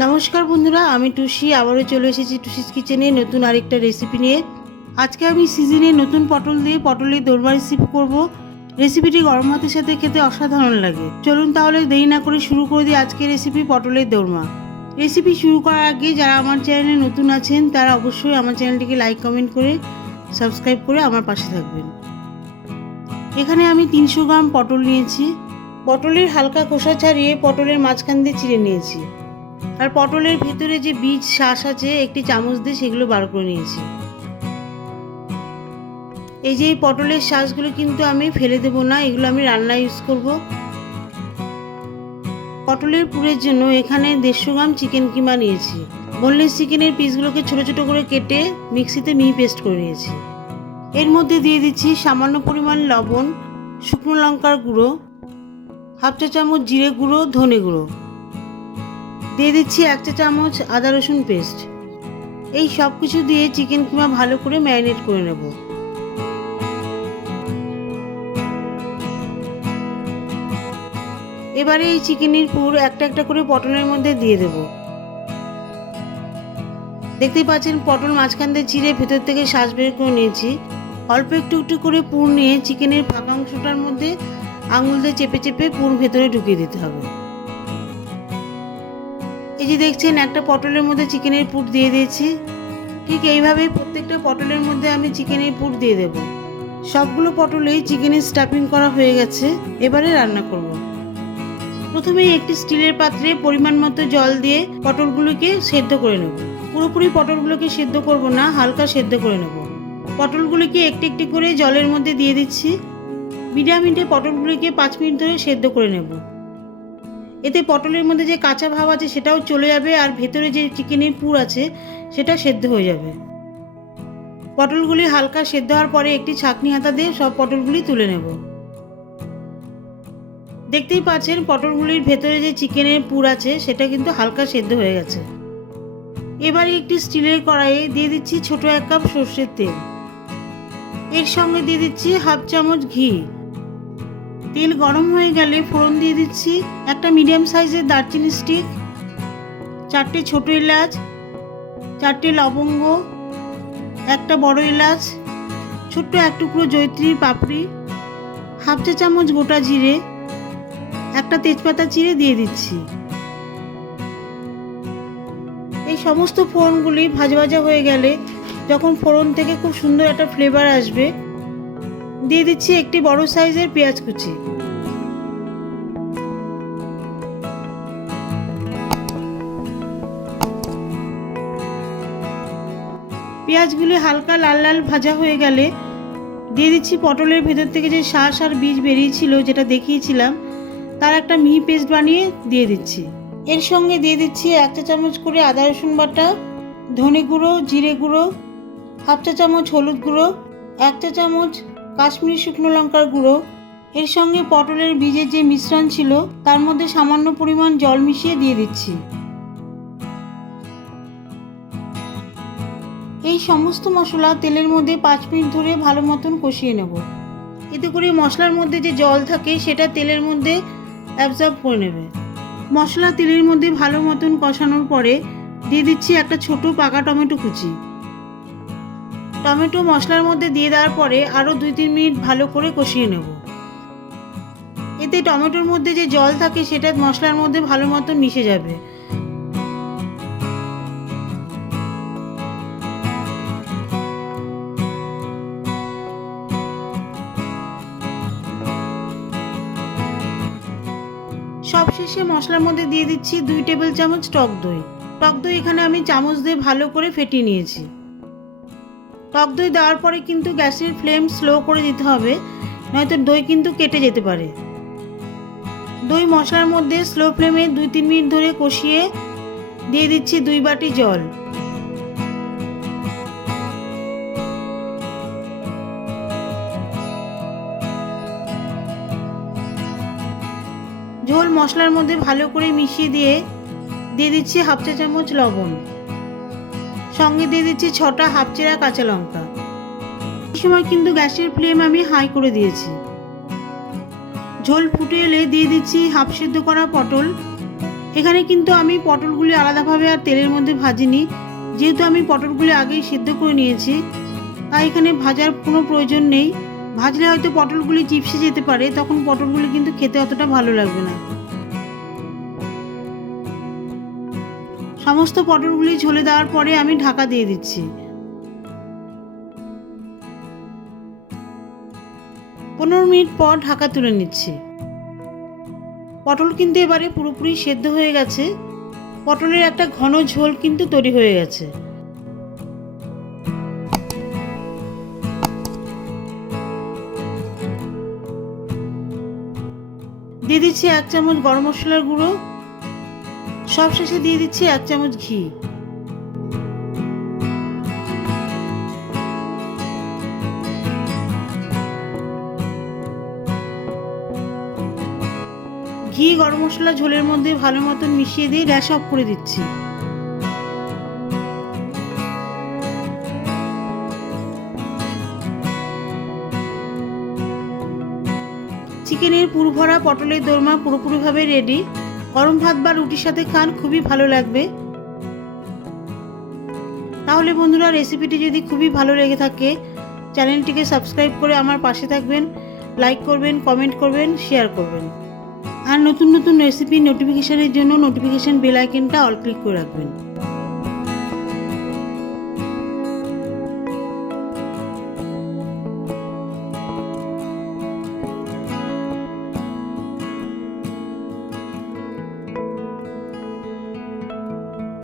নমস্কার বন্ধুরা, আমি টুসি আবারও চলে এসেছি টুসিস কিচেনে নতুন আরেকটা রেসিপি নিয়ে। আজকে আমি সিজনে নতুন পটল দিয়ে পটলের দোরমা রেসিপি করব। রেসিপিটি গরম ভাতের সাথে খেতে অসাধারণ লাগে। চলুন তাহলে দেরি না করে শুরু করে দিই আজকের রেসিপি পটলের দোরমা। রেসিপি শুরু করার আগে যারা আমার চ্যানেলে নতুন আছেন তারা অবশ্যই আমার চ্যানেলটিকে লাইক কমেন্ট করে সাবস্ক্রাইব করে আমার পাশে থাকবেন। এখানে আমি 300 গ্রাম পটল নিয়েছি। পটলের হালকা খোসা ছাড়িয়ে পটলের মাঝখান দিয়ে চিড়ে নিয়েছি। আর পটলের ভেতরে যে বীজ শ্বাস আছে একটি চামচ দিয়ে সেগুলো বার করে নিয়েছি। এই যে পটলের শ্বাসগুলো কিন্তু আমি ফেলে দেব না, এগুলো আমি রান্নায় ইউজ করব। পটলের পুরের জন্য এখানে 150 গ্রাম চিকেন কিমা নিয়েছি। বোনলেস চিকেনের পিসগুলোকে ছোট ছোট করে কেটে মিক্সিতে মিহি পেস্ট করে নিয়েছি। এর মধ্যে দিয়ে দিচ্ছি সামান্য পরিমাণ লবণ, শুকনো লঙ্কার গুঁড়ো, হাফ চা চামচ জিরে গুঁড়ো, ধনে গুঁড়ো, দিয়ে দিচ্ছি 1 চা চামচ আদা রসুন পেস্ট। এই সব কিছু দিয়ে চিকেন কিমা ভালো করে ম্যারিনেট করে নেব। এবারে এই চিকেনের পুর একটা একটা করে পটলের মধ্যে দিয়ে দেব। দেখতেই পাচ্ছেন পটল মাঝখান দিয়ে চিড়ে ভেতর থেকে শ্বাস বের করে নিয়েছি। অল্প একটু একটু করে পুর নিয়ে চিকেনের ফাঁকা অংশটার মধ্যে আঙুল দিয়ে চেপে চেপে পুর ভেতরে ঢুকিয়ে দিতে হবে। এই যে দেখছেন একটা পটলের মধ্যে চিকেনের পুর দিয়ে দিয়েছি। ঠিক এইভাবেই প্রত্যেকটা পটলের মধ্যে আমি চিকেনের পুর দিয়ে দেব। সবগুলো পটলেই চিকেনের স্টাফিং করা হয়ে গেছে। এবারে রান্না করব। প্রথমেই একটি স্টিলের পাত্রে পরিমাণ মতো জল দিয়ে পটলগুলোকে সেদ্ধ করে নেব। পুরোপুরি পটলগুলোকে সেদ্ধ করব না, হালকা সেদ্ধ করে নেব। পটলগুলোকে একটি একটি করে জলের মধ্যে দিয়ে দিচ্ছি। মিডিয়াম হিটে পটলগুলোকে 5 মিনিট ধরে সেদ্ধ করে নেব। এতে পটলের মধ্যে যে কাঁচা ভাব আছে সেটাও চলে যাবে, আর ভেতরে যে চিকেনের পুর আছে সেটা সেদ্ধ হয়ে যাবে। পটলগুলি হালকা সেদ্ধ হওয়ার পরে একটি ছাঁকনি হাতা দিয়ে সব পটলগুলি তুলে নেব। দেখতেই পাচ্ছেন পটলগুলির ভেতরে যে চিকেনের পুর আছে সেটা কিন্তু হালকা সেদ্ধ হয়ে গেছে। এবারে একটি স্টিলের কড়াইয়ে দিয়ে দিচ্ছি ছোট 1 কাপ সর্ষের তেল। এর সঙ্গে দিয়ে দিচ্ছি হাফ চামচ ঘি। তেল গরম হয়ে গেলে ফোড়ন দিয়ে দিচ্ছি একটা মিডিয়াম সাইজের দারচিনি স্টিক, 4টে ছোট এলাচ, 4টে লবঙ্গ, একটা বড় এলাচ, ছোট্ট 1 টুকরো জয়িত্রীর পাপড়ি, হাফ চা চামচ গোটা জিরে, একটা তেজপাতা চিড়ে দিয়ে দিচ্ছি। এই সমস্ত ফোড়নগুলি ভাজা ভাজা হয়ে গেলে যখন ফোড়ন থেকে খুব সুন্দর একটা ফ্লেভার আসবে, দিয়ে দিচ্ছি একটি বড় সাইজের পেঁয়াজ কুচি। পেঁয়াজগুলি হালকা লাল লাল ভাজা হয়ে গেলে দিয়ে দিচ্ছি পটলের ভেতর থেকে যে শ্বাস আর বীজ বেরিয়েছিল যেটা দেখিয়েছিলাম, তার একটা মিহি পেস্ট বানিয়ে দিয়ে দিচ্ছি। এর সঙ্গে দিয়ে দিচ্ছি 1 চা চামচ করে আদা রসুন বাটা, ধনে গুঁড়ো, জিরে গুঁড়ো, হাফ চা চামচ হলুদ গুঁড়ো, 1 চা চামচ কাশ্মীরি শুকনো লঙ্কার গুঁড়ো। এর সঙ্গে পটলের বীজের যে মিশ্রণ ছিল তার মধ্যে সামান্য পরিমাণ জল মিশিয়ে দিয়ে দিচ্ছি। এই সমস্ত মশলা তেলের মধ্যে 5 মিনিট ধরে ভালো মতন কষিয়ে নেব। এতে করে মশলার মধ্যে যে জল থাকে সেটা তেলের মধ্যে অ্যাবজর্ব করে নেবে। মশলা তেলের মধ্যে ভালো মতন কষানোর পরে দিয়ে দিচ্ছি একটা ছোট পাকা টমেটো কুচি। টমেটো মশলার মধ্যে দিয়ে দেওয়ার পরে আরও 2-3 মিনিট ভালো করে কষিয়ে নেব। এতে টমেটোর মধ্যে যে জল থাকে সেটা মশলার মধ্যে ভালো মতন মিশে যাবে। সবশেষে মশলার মধ্যে দিয়ে দিচ্ছি 2 টেবিল চামচ টক দই। টক দই এখানে আমি চামচ দিয়ে ভালো করে ফেটিয়ে নিয়েছি। টক দই দেওয়ার পরে কিন্তু গ্যাসের ফ্লেম স্লো করে দিতে হবে, নয়তো দই কিন্তু কেটে যেতে পারে। দই মশলার মধ্যে স্লো ফ্লেমে 2-3 মিনিট ধরে কষিয়ে দিয়ে দিচ্ছি 2 বাটি জল। ঝোল মশলার মধ্যে ভালো করে মিশিয়ে দিয়ে দিচ্ছি হাফ চা চামচ লবণ, সঙ্গে দিয়ে দিচ্ছি 6টা হাফ চেরা কাঁচা লঙ্কা। এই সময় কিন্তু গ্যাসের ফ্লেম আমি হাই করে দিয়েছি। ঝোল ফুটে এলে দিয়ে দিচ্ছি হাফ সিদ্ধ করা পটল, এখানে কিন্তু আমি পটলগুলি আলাদাভাবে আর তেলের মধ্যে ভাজিনি, যেহেতু আমি পটলগুলি আগেই সিদ্ধ করে নিয়েছি, তাই এখানে ভাজার কোনো প্রয়োজন নেই। ভাজলে হয়তো পটলগুলি চিপসে যেতে পারে, তখন পটলগুলি কিন্তু খেতে অতটা ভালো লাগবে না। সমস্ত পটলগুলি ঝোলে দেওয়ার পরে আমি ঢাকা দিয়ে দিচ্ছি। 15 মিনিট পর ঢাকা তুলে নিচ্ছি। পটল কিন্তু এবারে পুরোপুরি সেদ্ধ হয়ে গেছে, পটলের একটা ঘন ঝোল কিন্তু তৈরি হয়ে গেছে। দিয়ে দিচ্ছি 1 চামচ গরম মশলার গুঁড়ো, সবশেষে দিয়ে দিচ্ছি 1 চামচ ঘি। ঘি গরম মশলা ঝোলের মধ্যে ভালো মতন মিশিয়ে দিয়ে গ্যাস অফ করে দিচ্ছি। চিকেনের পুর ভরা পটলের দোরমা পুরোপুরিভাবে রেডি। গরম ভাত বা রুটির সাথে খান, খুবই ভালো লাগবে। তাহলে বন্ধুরা, রেসিপিটি যদি খুবই ভালো লেগে থাকে, চ্যানেলটিকে সাবস্ক্রাইব করে আমার পাশে থাকবেন, লাইক করবেন, কমেন্ট করবেন, শেয়ার করবেন। আর নতুন নতুন রেসিপি নোটিফিকেশানের জন্য নোটিফিকেশান বেল আইকনটা অল ক্লিক করে রাখবেন।